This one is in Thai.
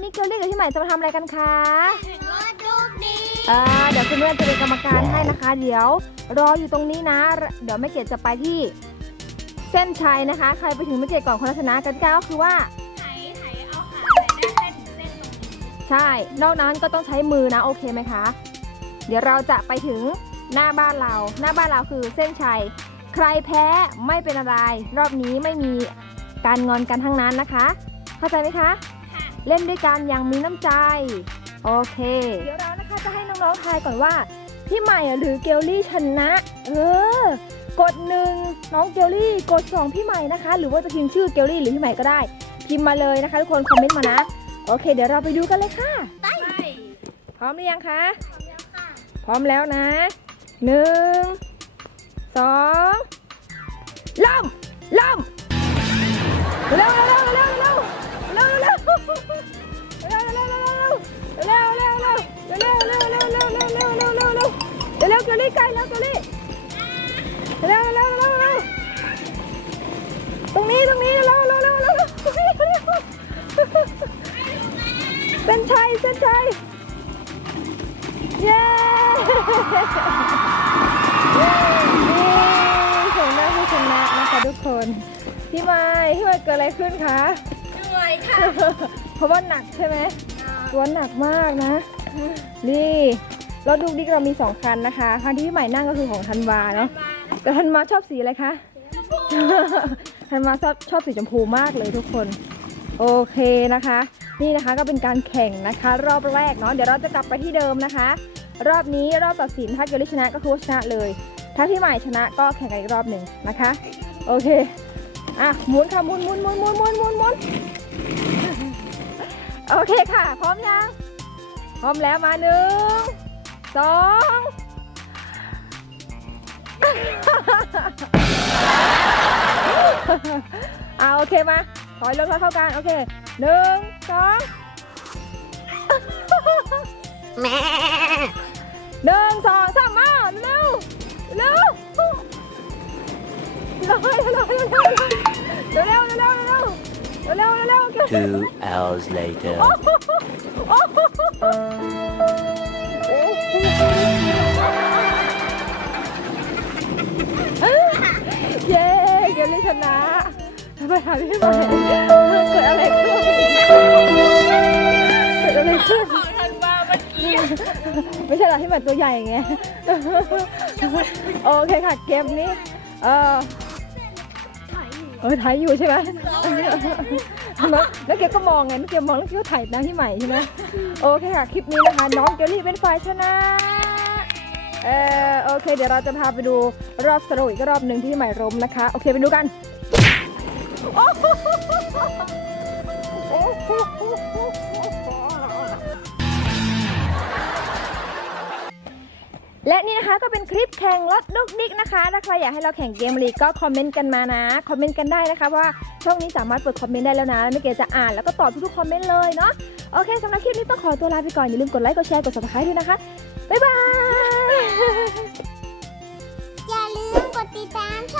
ันนี้เกลลี่กับพี่ใหม่จะมาทำอะไรกันคะรถดีอ่เดี๋ยวคุณเพื่อนจะเป็นกรรมการให้นะคะ เดี๋ยวรออยู่ตรงนี้นะ เดี๋ยวแม่เกดจะไปที่เส้นชัยนะคะ ใครไปถึงแม่เกดก่อนคนชนะกันก็คือว่าไถไถอาขาใช่ นอกนั้นก็ต้องใช้มือนะโอเคไหมคะ เดี๋ยวเราจะไปถึงหน้าบ้านเรา หน้าบ้านเราคือเส้นชัย ใครแพ้ไม่เป็นอะไร รอบนี้ไม่มีการงอนกันทั้งนั้นนะคะ เข้าใจไหมคะ เล่นด้วยกันอย่างมีน้ำใจ โอเค เดี๋ยวเรานะคะจะให้น้องๆทายก่อนว่า พี่ใหม่หรือเกลลี่ชนะ เออ กดหนึ่งน้องเกลลี่ กดสองพี่ใหม่นะคะ หรือว่าจะพิมพ์ชื่อเกลลี่หรือพี่ใหม่ก็ได้ พิมพ์มาเลยนะคะ ทุกคนคอมเมนต์มานะ โอเค เดี๋ยวเราไปดูกันเลยค่ะ ไปพร้อมหรือยังคะ พร้อมแล้วนะหนึ่งสองเริ่มเริ่มเร็ว ใกล้แล้วเกลลี่เร็วเร็วเร็วเร็วตรงนี้ตรงนี้เร็วเร็วเร็วเร็วเร็วตรงนี้เร็วเส้นชัยเส้นชัยเย้นี่ชมหน้าผู้ชนะนะคะทุกคนพี่ไม้พี่ไม้เกิดอะไรขึ้นคะเหนื่อยค่ะ เพราะว่าหนักใช่ไหมตัวหนักมากนะ รถดูดิกเรามีสองคันนะคะ คันที่พี่ใหม่นั่งก็คือของธันวาเนาะแต่ธันวาชอบสีอะไรคะธันวาชอบชอบสีชมพูมากเลยทุกคน โอเคนะคะ นี่นะคะก็เป็นการแข่งนะคะ รอบแรกเนาะเดี๋ยวเราจะกลับไปที่เดิมนะคะ รอบนี้รอบตัดสินถ้าเกลลี่ชนะก็คือว่าชนะเลย ถ้าพี่ใหม่ชนะก็แข่งกันอีกรอบหนึ่งนะคะ โอเคอะหมุนค่ะหมุนหมุนหมุนหมุนหมุนหมุนหมุนโอเคค่ะ พร้อมยังพร้อมแล้วมาหนึ่ง สองเอาโอเคมาถอยลงเท่ากันโอเคหนึ่งสองหนึ่งสองสามมาเร็วเร็วเร็วเร็วเร็วเร็วเร็วเร็วเร็วเร็วเร็วเร็วเร็วเร็ว Two hours later. ไมหาพี่ใหม่เกิดอะไรขึ้นเกิดอะไรขึ้นของธันวาเมื่อกี้ไม่ใช่เหรอที่ใหม่ตัวใหญ่ไงโอเคค่ะเกมนี้เออเออถ่ายอยู่ใช่ไหมแล้วแล้วเกมก็มองไงเมื่อกี้มองแล้วเกมก็ถ่ายหน้าที่ใหม่ใช่ไหมโอเคค่ะ คลิปนี้นะคะ น้องเกลลี่เป็นฝ่ายชนะเออโอเค เดี๋ยวเราจะพาไปดูรอบสรุปอีกรอบหนึ่งที่ใหม่รมนะคะ โอเคไปดูกัน และนี่นะคะก็เป็นคลิปแข่งรถดุกดิกนะคะ ถ้าใครอยากให้เราแข่งเกมลีกก็คอมเมนต์กันมานะ คอมเมนต์กันได้นะคะเพราะว่าช่องนี้สามารถเปิดคอมเมนต์ได้แล้วนะไม่เกจะอ่านแล้วก็ตอบทุกๆคอมเมนต์เลยเนาะ โอเคสำหรับคลิปนี้ต้องขอตัวลาไปก่อน อย่าลืมกดไลค์ กดแชร์ กด subscribe ด้วยนะคะ บ๊ายบาย อย่าลืมกดติดตามช่อง